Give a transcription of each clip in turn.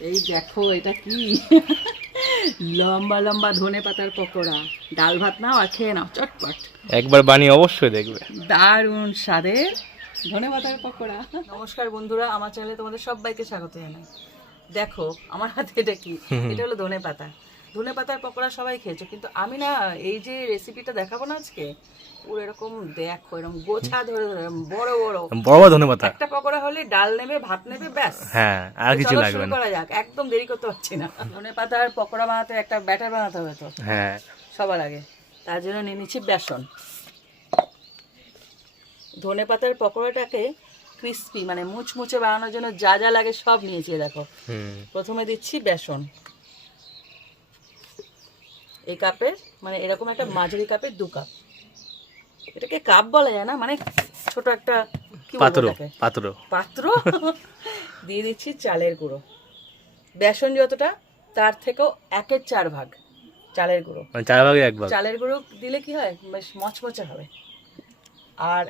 এই দেখো এটা কি? লম্বা লম্বা ধনে পাতার পকোড়া। ডাল ভাত নাও আর খেয়ে নাও চটপট। একবার বানিয়ে অবশ্যই দেখবে। দারুণ স্বাদের ধনে পাতার পকোড়া। নমস্কার বন্ধুরা আমার চ্যানেলে তোমাদের সবাইকে স্বাগত জানাই। দেখো আমার হাতে এটা কি? এটা হলো ধনে পাতা। ধনে পাতার পকোড়া সবাই খেয়েছো কিন্তু আমি না এই যে রেসিপিটা দেখাবো না আজকে পুরো এরকম দেখো এরকম গোছা ধরে ধরে বড় বড়। বড় বড় ধনে পাতা। একটা পকোড়া হলে ডাল নেবে ভাত নেবে ব্যাস। হ্যাঁ আর কিছু লাগবে না। করা যাক একদম দেরি করতে পারছি না। ধনে পাতার পকোড়া বানাতে একটা ব্যাটার বানাতে হবে তো। হ্যাঁ। সবার আগে। তার জন্য নিয়ে নিচ্ছি বেসন। ধনে পাতার পকোড়াটাকে ক্রিস্পি মানে মুচমুচে বানানোর জন্য যা যা লাগে সব নিয়েছি দেখো। প্রথমে দিচ্ছি বেসন। এই কাপের মানে এরকম একটা মাঝারি কাপের দু কাপ। এটাকে কাপ বলা যায় না মানে ছোট একটা পাত্র পাত্র। পাত্র? দিয়ে দিচ্ছি চালের গুঁড়ো। বেসন যতটা তার থেকেও একের চার ভাগ চালের গুঁড়ো। মানে চার ভাগে এক ভাগ। চালের গুঁড়ো দিলে কি হয়? বেশ মচমচে হবে। আর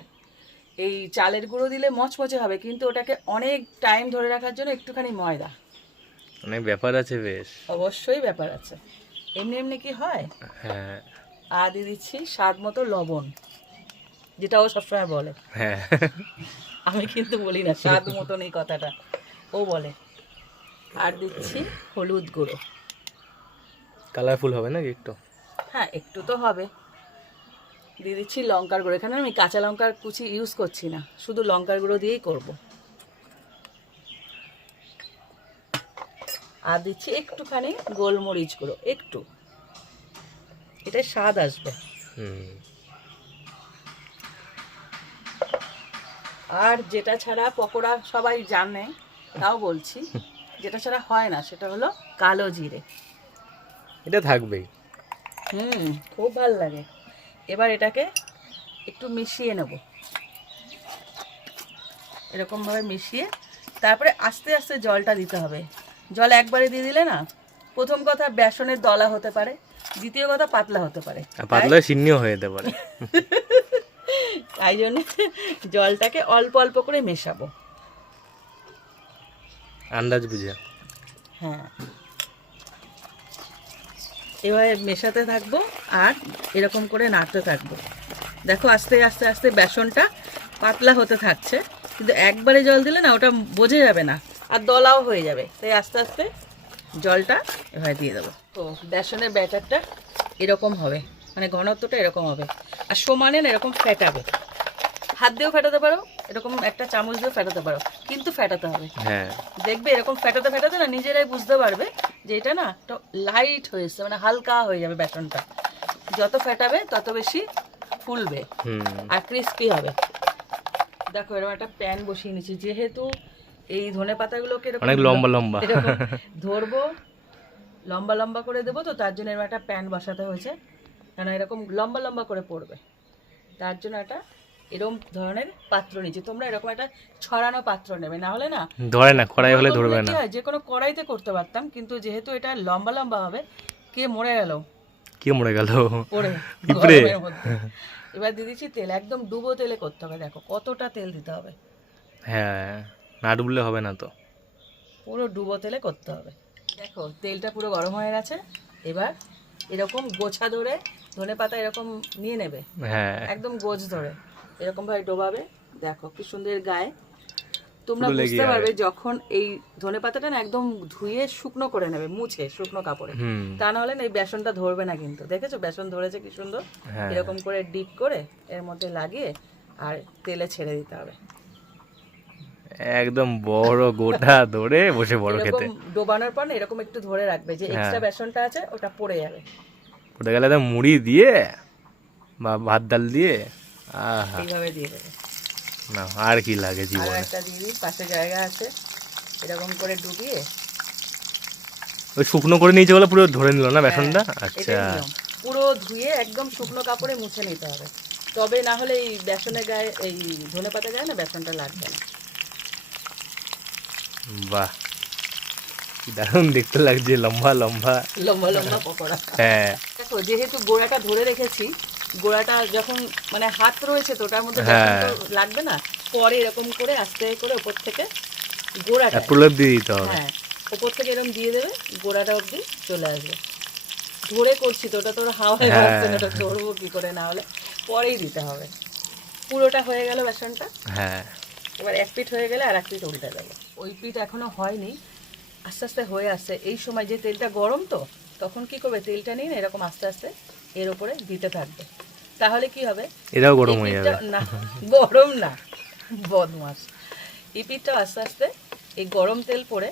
এই চালের গুঁড়ো দিলে মচমচে হবে কিন্তু ওটাকে অনেক টাইম ধরে রাখার জন্য একটুখানি ময়দা। অনেক ব্যাপার আছে বেশ। অবশ্যই ব্যাপার আছে। এমনি এমনি কি হয়? হ্যাঁ। আর দিয়ে দিচ্ছি স্বাদ মতো লবণ যেটা ও সবসময় বলে। হ্যাঁ। আমি কিন্তু বলি না স্বাদ মতন এই কথাটা। ও বলে। আর দিচ্ছি হলুদ গুঁড়ো। কালারফুল হবে নাকি একটু? হ্যাঁ একটু তো হবে। দিয়ে দিচ্ছি লঙ্কার গুঁড়ো। এখানে আমি কাঁচা লঙ্কার কুচি ইউজ করছি না। শুধু লঙ্কার গুঁড়ো দিয়েই করব। আর দিচ্ছি একটুখানি গোলমরিচ গুঁড়ো একটু। এটা স্বাদ আসবে। আর যেটা ছাড়া পকোড়া সবাই জানে তাও বলছি যেটা ছাড়া হয় না সেটা হলো কালো জিরে। এটা থাকবেই। হুম খুব ভালো লাগে। এবার এটাকে একটু মিশিয়ে নেব। এরকমভাবে মিশিয়ে তারপরে আস্তে আস্তে জলটা দিতে হবে। জল একবারে দিয়ে দিলে না প্রথম কথা বেসনের দলা হতে পারে দ্বিতীয় কথা পাতলা হতে পারে। পাতলা সিন্নিও হয়ে যেতে পারে। তাই জন্য জলটাকে অল্প অল্প করে মেশাবো। আন্দাজ বুঝে। হ্যাঁ। এবারে মেশাতে থাকব আর এরকম করে নাড়তে থাকব। দেখো আস্তে আস্তে আস্তে বেসনটা পাতলা হতে থাকছে কিন্তু একবারে জল দিলে না ওটা বোঝা যাবে না। আর দলাও হয়ে যাবে। তাই আস্তে আস্তে জলটা এভাবে দিয়ে দেবো। তো বেসনের ব্যাটারটা এরকম হবে। মানে ঘনত্বটা এরকম হবে। আর সমানে না এরকম ফেটাবে। হাত দিয়েও ফেটাতে পারো এরকম একটা চামচ দিয়েও ফেটাতে পারো। কিন্তু ফেটাতে হবে। হ্যাঁ। দেখবে এরকম ফেটাতে ফেটাতে না নিজেরাই বুঝতে পারবে যে এটা না একটু লাইট হয়েছে মানে হালকা হয়ে যাবে বেসনটা যত ফেটাবে তত বেশি ফুলবে আর ক্রিস্পি হবে। দেখো এরকম একটা প্যান বসিয়ে নিচ্ছি যেহেতু এই ধনে পাতাগুলোকে অনেক লম্বা লম্বা। ধরবো লম্বা লম্বা করে দেবো তো তার জন্য একটা প্যান বসাতে হয়েছে। কেন এরকম লম্বা লম্বা করে পড়বে। তার জন্য একটা এরকম ধরনের পাত্র নিচ্ছি তোমরা এরকম একটা ছড়ানো পাত্র নেবে। না হলে না ধরে না কড়াই হলে ধরবে না। যে কোনো কড়াইতে করতে পারতাম কিন্তু যেহেতু এটা লম্বা লম্বা হবে কে মরে গেল? কে মরে গেল? পড়ে? এবার দিয়ে দিচ্ছি তেল। একদম ডুবো তেলে করতে হবে দেখো কতটা তেল দিতে হবে। হ্যাঁ। না ডুবলে হবে না তো। পুরো ডুবো তেলে করতে হবে। দেখো তেলটা পুরো গরম হয়ে গেছে। এবার এরকম গোছা ধরে ধনে পাতা এরকম নিয়ে নেবে। হ্যাঁ। একদম গোছ ধরে। এরকম ভাবে ডোবাবে। দেখো কি সুন্দর গায়ে। তোমরা বুঝতে পারবে যখন এই ধনে পাতাটা না একদম ধুয়ে শুকনো করে নেবে মুছে শুকনো কাপড়ে। তা না এই বেসনটা ধরবে না কিন্তু। দেখেছ? বেসন ধরেছে কি সুন্দর। হ্যাঁ। এরকম করে ডিপ করে এর মধ্যে লাগিয়ে আর তেলে ছেড়ে দিতে হবে। একদম বড় গোটা ধরে বসে বড় খেতে। ডোবানোর পর এরকম একটু ধরে রাখবে যে হ্যাঁ। এক্সট্রা বেসনটা আছে ওটা পড়ে যাবে। ওটা গেলে তো মুড়ি দিয়ে বা ভাত ডাল দিয়ে আহা। এইভাবে দিয়ে দেবে। না আর কি লাগে আর জীবনে একটা দিয়ে দিই পাশে জায়গা আছে এরকম করে ডুবিয়ে। ওই শুকনো করে নিয়েছে বলে পুরো ধরে নিল না বেসনটা? হ্যাঁ, আচ্ছা। পুরো ধুয়ে একদম শুকনো কাপড়ে মুছে নিতে হবে। তবে না হলে এই বেসনের গায়ে এই ধনে পাতা গায়ে না বেসনটা লাগবে না। বাহ কি দারুণ দেখতে লাগছে লম্বা লম্বা। লম্বা লম্বা পকোড়া। হ্যাঁ। দেখো যেহেতু গোড়াটা ধরে রেখেছি গোড়াটা যখন মানে হাত রয়েছে তো ওটার মধ্যে হ্যাঁ। লাগবে না পরে এরকম করে আস্তে করে উপর থেকে গোড়াটা প্রলেপ দিয়ে দিতে হবে। হ্যাঁ ওপর থেকে এরকম দিয়ে দেবে গোড়াটা অবধি চলে আসবে। ধরে করছি তো ওটা তোর হাওয়ায় হ্যাঁ। ভাবছে না ওটা ধরবো কি করে না হলে পরেই দিতে হবে। পুরোটা হয়ে গেল বেসনটা। হ্যাঁ। এবার এক পিঠ হয়ে গেলে আর এক পিঠ উল্টে দেবো। ওই পিঠ এখনও হয়নি আস্তে আস্তে হয়ে আসছে এই সময় যে তেলটা গরম তো তখন কি করবে? তেলটা নিয়ে এরকম আস্তে আস্তে এর উপরে দিতে থাকবে। তাহলে কি হবে? এটাও গরম হয়ে যাবে। না গরম না বদমাস। এই পিঠটা আস্তে আস্তে এই গরম তেল পরে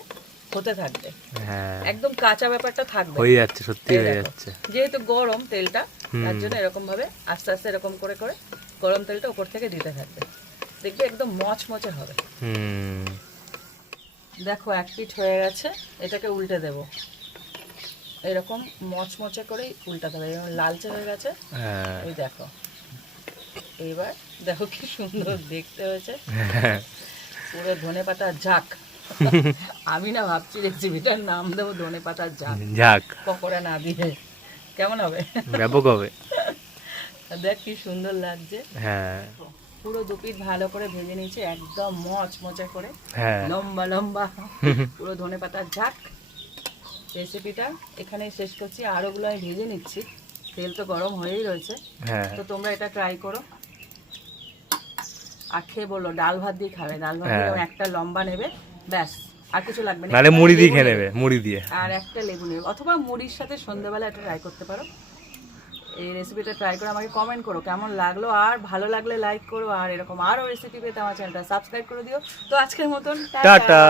হতে থাকবে। হ্যাঁ। একদম কাঁচা ব্যাপারটা থাকবে হয়ে যাচ্ছে সত্যি হয়ে যাচ্ছে। যেহেতু গরম তেলটা তার জন্য এরকম ভাবে আস্তে আস্তে এরকম করে করে গরম তেলটা উপর থেকে দিতে থাকবে। দেখবে একদম মচমচে হবে। দেখো এক পিঠ হয়ে গেছে এটাকে উল্টে দেব। এরকম মচমচে করেই উল্টাতে হবে এরকম লালচে হয়ে গেছে। হ্যাঁ। এই দেখো। এবার দেখো কি সুন্দর দেখতে হয়েছে। হ্যাঁ। পুরো ধনে পাতার ঝাঁক। আমি না ভাবছি রেসিপিটার নাম দেবো ধনে পাতার ঝাঁক। যাক পকোড়া না দিয়ে। কেমন হবে? ব্যাপক হবে। দেখ কি সুন্দর লাগছে। হ্যাঁ। পুরো দু পিঠ ভালো করে ভেজে নিয়েছি একদম মচ মচমচে করে। হ্যাঁ। লম্বা লম্বা। পুরো ধনে পাতার ঝাঁক। রেসিপিটা এখানেই শেষ করছি। আরোগুলো আমি ভেজে নিচ্ছি। তেল তো গরম হয়েই রয়েছে। হ্যাঁ। তো তোমরা এটা ট্রাই করো। আর খেয়ে বলল ডাল ভাত দিয়ে খাবে। ডাল ভাত দিয়ে হ্যাঁ। একটা লম্বা নেবে ব্যাস। আর কিছু লাগবে না। মুড়ি দিয়ে খেয়ে নেবে। নেবে মুড়ি দিয়ে। আর একটা লেবু নেবে। অথবা মুড়ির সাথে সন্ধ্যেবেলা এটা ট্রাই করতে পারো। এই রেসিপিটা ট্রাই করে আমাকে কমেন্ট করো কেমন লাগল? আর ভালো লাগলে লাইক করো আর এরকম আরও রেসিপি পেতে আমার চ্যানেলটা সাবস্ক্রাইব করে দিও। তো আজকের মতন টাটা।